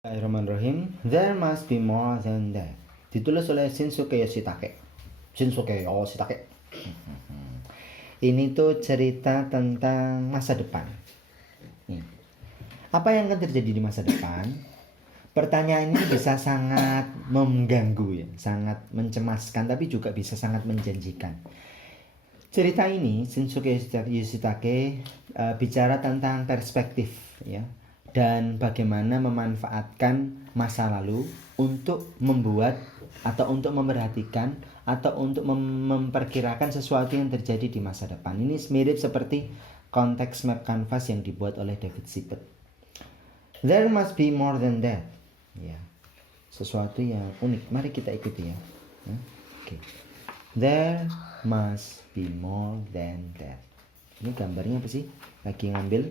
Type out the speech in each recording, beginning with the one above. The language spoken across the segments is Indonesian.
Bismillahirrahmanirrahim. There must be more than that. Ditulis oleh Shinsuke Yoshitake. Shinsuke Yoshitake. Ini tuh cerita tentang masa depan. Nih. Apa yang akan terjadi di masa depan? Pertanyaan ini bisa sangat mengganggu ya, sangat mencemaskan, tapi juga bisa sangat menjanjikan. Cerita ini Shinsuke Yoshitake bicara tentang perspektif ya, dan bagaimana memanfaatkan masa lalu untuk membuat atau untuk memerhatikan atau untuk memperkirakan sesuatu yang terjadi di masa depan. Ini mirip seperti konteks map canvas yang dibuat oleh David Sipet. There must be more than that. Ya, sesuatu yang unik. Mari kita ikuti ya. Oke. There must be more than that. Ini gambarnya apa sih? Lagi ngambil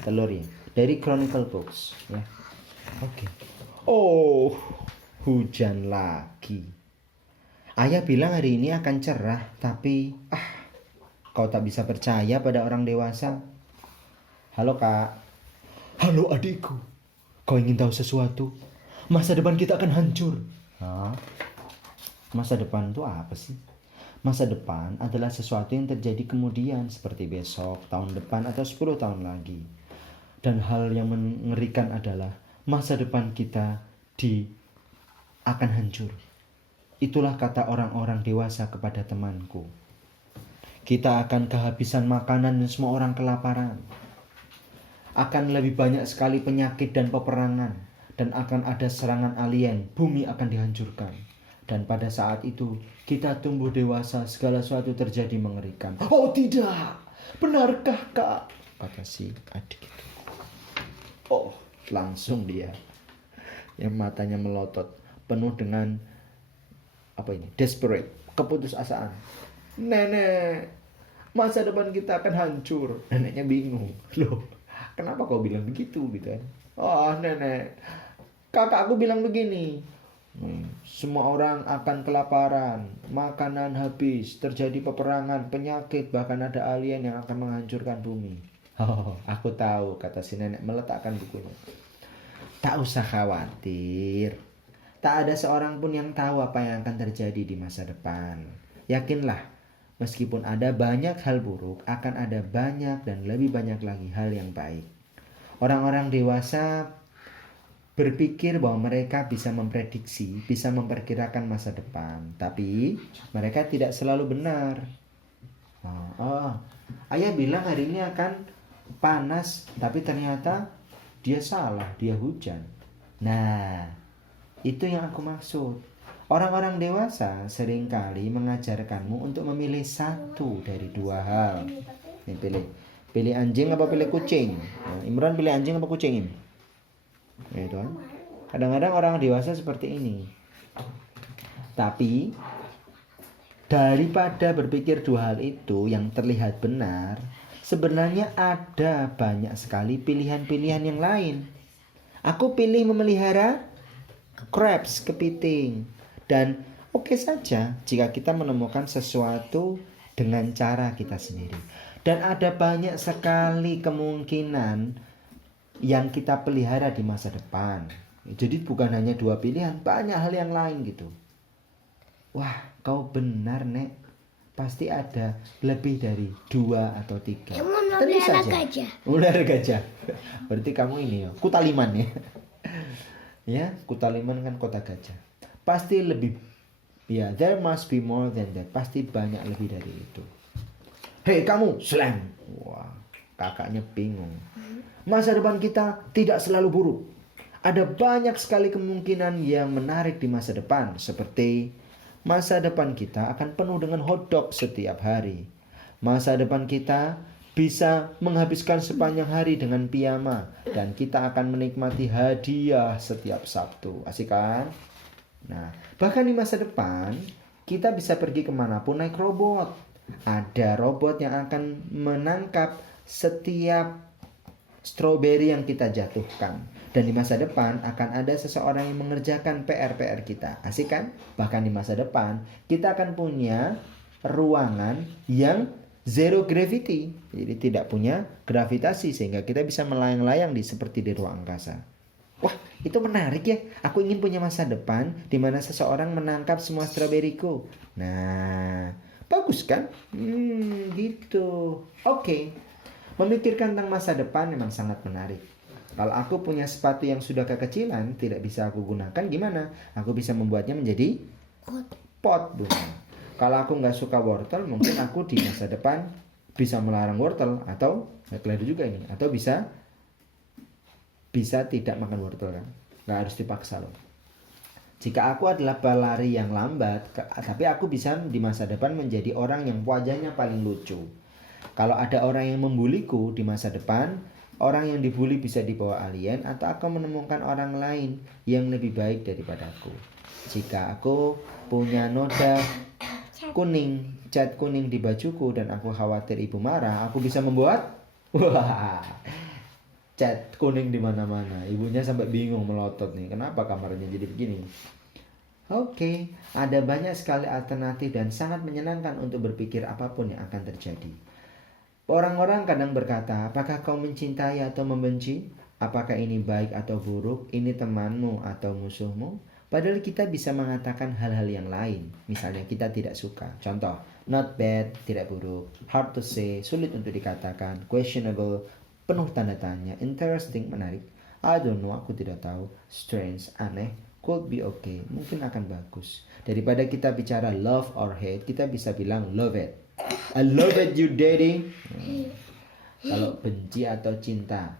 telur ya. Dari Chronicle Books ya. Oke. Oh, hujan lagi. Ayah bilang hari ini akan cerah, tapi kau tak bisa percaya pada orang dewasa. Halo kak. Halo adikku. Kau ingin tahu sesuatu? Masa depan kita akan hancur. Hah? Masa depan itu apa sih? Masa depan adalah sesuatu yang terjadi kemudian, seperti besok, tahun depan, atau 10 tahun lagi. Dan hal yang mengerikan adalah masa depan kita akan hancur. Itulah kata orang-orang dewasa kepada temanku. Kita akan kehabisan makanan dan semua orang kelaparan. Akan lebih banyak sekali penyakit dan peperangan. Dan akan ada serangan alien, bumi akan dihancurkan. Dan pada saat itu kita tumbuh dewasa, segala sesuatu terjadi mengerikan. Oh tidak, benarkah kak? Kata si adik itu. Oh, langsung dia yang matanya melotot, penuh dengan desperate, keputusasaan. Nenek, masa depan kita akan hancur. Neneknya bingung. Loh, kenapa kau bilang begitu gitu kan? Oh nenek, kakakku bilang begini. Semua orang akan kelaparan, makanan habis, terjadi peperangan, penyakit, bahkan ada alien yang akan menghancurkan bumi. Oh, aku tahu, kata si nenek meletakkan bukunya. Tak usah khawatir. Tak ada seorang pun yang tahu apa yang akan terjadi di masa depan. Yakinlah, meskipun ada banyak hal buruk, akan ada banyak dan lebih banyak lagi hal yang baik. Orang-orang dewasa berpikir bahwa mereka bisa memprediksi, bisa memperkirakan masa depan. Tapi mereka tidak selalu benar. Ayah bilang hari ini akan panas, tapi ternyata dia salah, dia hujan. Nah, itu yang aku maksud. Orang-orang dewasa seringkali mengajarkanmu untuk memilih satu dari dua hal. Nih, pilih anjing apa pilih kucing? Nah, Imran pilih anjing apa kucing ini? Ya, itu kan. Kadang-kadang orang dewasa seperti ini. Tapi daripada berpikir dua hal itu yang terlihat benar, sebenarnya ada banyak sekali pilihan-pilihan yang lain. Aku pilih memelihara crabs, kepiting. Dan oke saja jika kita menemukan sesuatu dengan cara kita sendiri. Dan ada banyak sekali kemungkinan yang kita pelihara di masa depan. Jadi bukan hanya dua pilihan, banyak hal yang lain gitu. Wah, kau benar nek. Pasti ada lebih dari 2 atau 3. Tentu saja. Ular gajah. Berarti kamu ini ya, Kutaliman ya. Ya, Kutaliman kan kota gajah. Pasti lebih. Ya, there must be more than that. Pasti banyak lebih dari itu. Hei kamu, slam. Wah, kakaknya bingung. Masa depan kita tidak selalu buruk. Ada banyak sekali kemungkinan yang menarik di masa depan. Seperti masa depan kita akan penuh dengan hotdog setiap hari. Masa depan kita bisa menghabiskan sepanjang hari dengan piyama. Dan kita akan menikmati hadiah setiap Sabtu. Asik kan? Nah, bahkan di masa depan kita bisa pergi kemanapun naik robot. Ada robot yang akan menangkap setiap stroberi yang kita jatuhkan. Dan di masa depan akan ada seseorang yang mengerjakan PR-PR kita. Asik kan? Bahkan di masa depan kita akan punya ruangan yang zero gravity. Jadi tidak punya gravitasi sehingga kita bisa melayang-layang seperti di ruang angkasa. Wah, Itu menarik ya. Aku ingin punya masa depan di mana seseorang menangkap semua stroberiku. Nah, bagus kan? Gitu. Oke. Memikirkan tentang masa depan memang sangat menarik. Kalau aku punya sepatu yang sudah kekecilan, tidak bisa aku gunakan, gimana? Aku bisa membuatnya menjadi pot bunga. Kalau aku nggak suka wortel, mungkin aku di masa depan bisa melarang wortel, atau keliru juga ini, atau bisa tidak makan wortel kan? Nggak harus dipaksa loh. Jika aku adalah pelari yang lambat, tapi aku bisa di masa depan menjadi orang yang wajahnya paling lucu. Kalau ada orang yang membuliku di masa depan, orang yang dibully bisa dibawa alien, atau aku menemukan orang lain yang lebih baik daripada aku. Jika aku punya noda kuning, cat kuning di bajuku dan aku khawatir ibu marah, aku bisa membuat cat kuning di mana-mana. Ibunya sampai bingung melotot nih, kenapa kamarnya jadi begini? Oke, ada banyak sekali alternatif dan sangat menyenangkan untuk berpikir apapun yang akan terjadi. Orang-orang kadang berkata, apakah kau mencintai atau membenci? Apakah ini baik atau buruk? Ini temanmu atau musuhmu? Padahal kita bisa mengatakan hal-hal yang lain. Misalnya kita tidak suka. Contoh, not bad, tidak buruk. Hard to say, sulit untuk dikatakan. Questionable, penuh tanda tanya. Interesting, menarik. I don't know, aku tidak tahu. Strange, aneh. Could be okay, mungkin akan bagus. Daripada kita bicara love or hate, kita bisa bilang love it. I love it you daddy. Kalau benci atau cinta,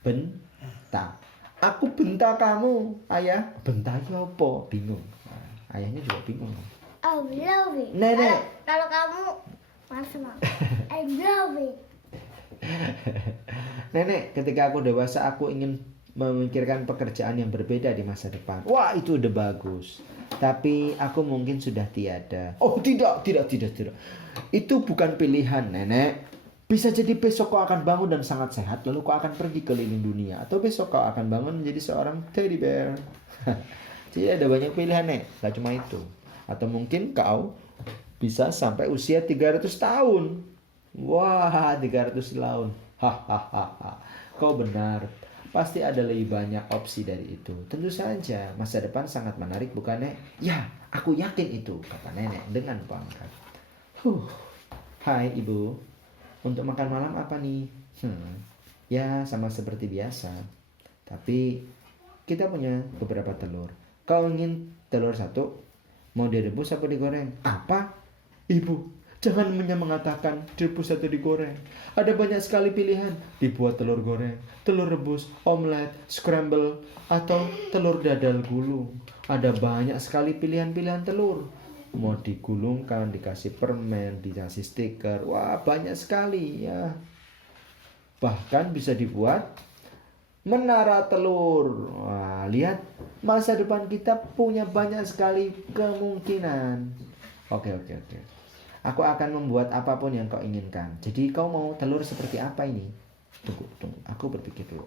bentak. Aku bentak kamu, ayah. Bentak itu apa? Bingung. Nah, ayahnya juga bingung. I love it. Nenek. Kalau kamu sama, I love it. Nenek, ketika aku dewasa, aku ingin memikirkan pekerjaan yang berbeda di masa depan. Wah, itu udah bagus. Tapi aku mungkin sudah tiada. Oh, tidak. Itu bukan pilihan, Nenek. Bisa jadi besok kau akan bangun dan sangat sehat, lalu kau akan pergi keliling dunia. Atau besok kau akan bangun menjadi seorang teddy bear. Jadi ada banyak pilihan, Nek. Gak cuma itu. Atau mungkin kau bisa sampai usia 300 tahun. Wah, 300 tahun. Hahaha. Kau benar. Pasti ada lebih banyak opsi dari itu. Tentu saja, masa depan sangat menarik, bukan, Nek? Ya, aku yakin itu, kata Nenek dengan bangga. Hai, Ibu. Untuk makan malam apa nih? Ya, sama seperti biasa. Tapi kita punya beberapa telur. Kau ingin telur satu? Mau direbus atau digoreng? Apa? Ibu, jangan mengatakan direbus atau digoreng. Ada banyak sekali pilihan. Dibuat telur goreng, telur rebus, omelet, scramble, atau telur dadar gulung. Ada banyak sekali pilihan-pilihan telur. Mau digulungkan, dikasih permen, dikasih stiker. Wah, banyak sekali ya. Bahkan bisa dibuat menara telur. Wah, lihat, masa depan kita punya banyak sekali kemungkinan. Oke. Aku akan membuat apapun yang kau inginkan. Jadi kau mau telur seperti apa ini? Tunggu. Aku berpikir dulu.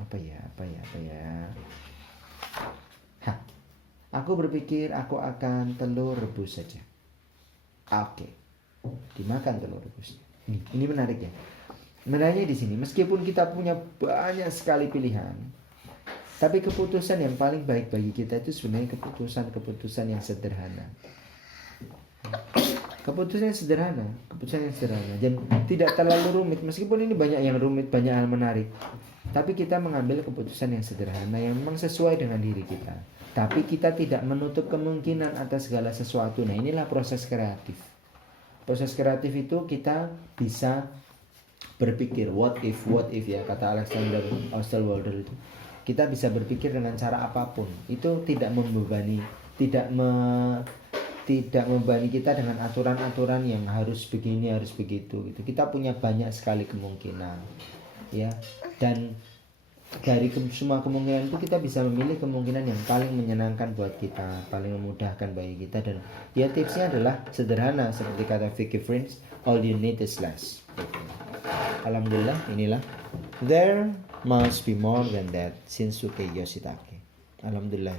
Apa ya? Aku berpikir aku akan telur rebus saja. Oke. Dimakan telur rebus. Ini menarik ya. Menariknya di sini, meskipun kita punya banyak sekali pilihan, tapi keputusan yang paling baik bagi kita itu sebenarnya keputusan yang sederhana. Keputusan yang sederhana dan tidak terlalu rumit. Meskipun ini banyak yang rumit, banyak hal menarik, tapi kita mengambil keputusan yang sederhana yang memang sesuai dengan diri kita. Tapi kita tidak menutup kemungkinan atas segala sesuatu. Nah, inilah proses kreatif. Proses kreatif itu kita bisa berpikir what if ya, kata Alexander Osterwalder itu. Kita bisa berpikir dengan cara apapun. Itu tidak membebani kita dengan aturan-aturan yang harus begini, harus begitu gitu. Kita punya banyak sekali kemungkinan. Ya. Dan dari semua kemungkinan itu kita bisa memilih kemungkinan yang paling menyenangkan buat kita, paling memudahkan bagi kita. Dan ya tipsnya adalah sederhana, seperti kata Vicky Prince, all you need is less. Alhamdulillah, inilah there must be more than that, Shinsuke Yoshitake. Alhamdulillah.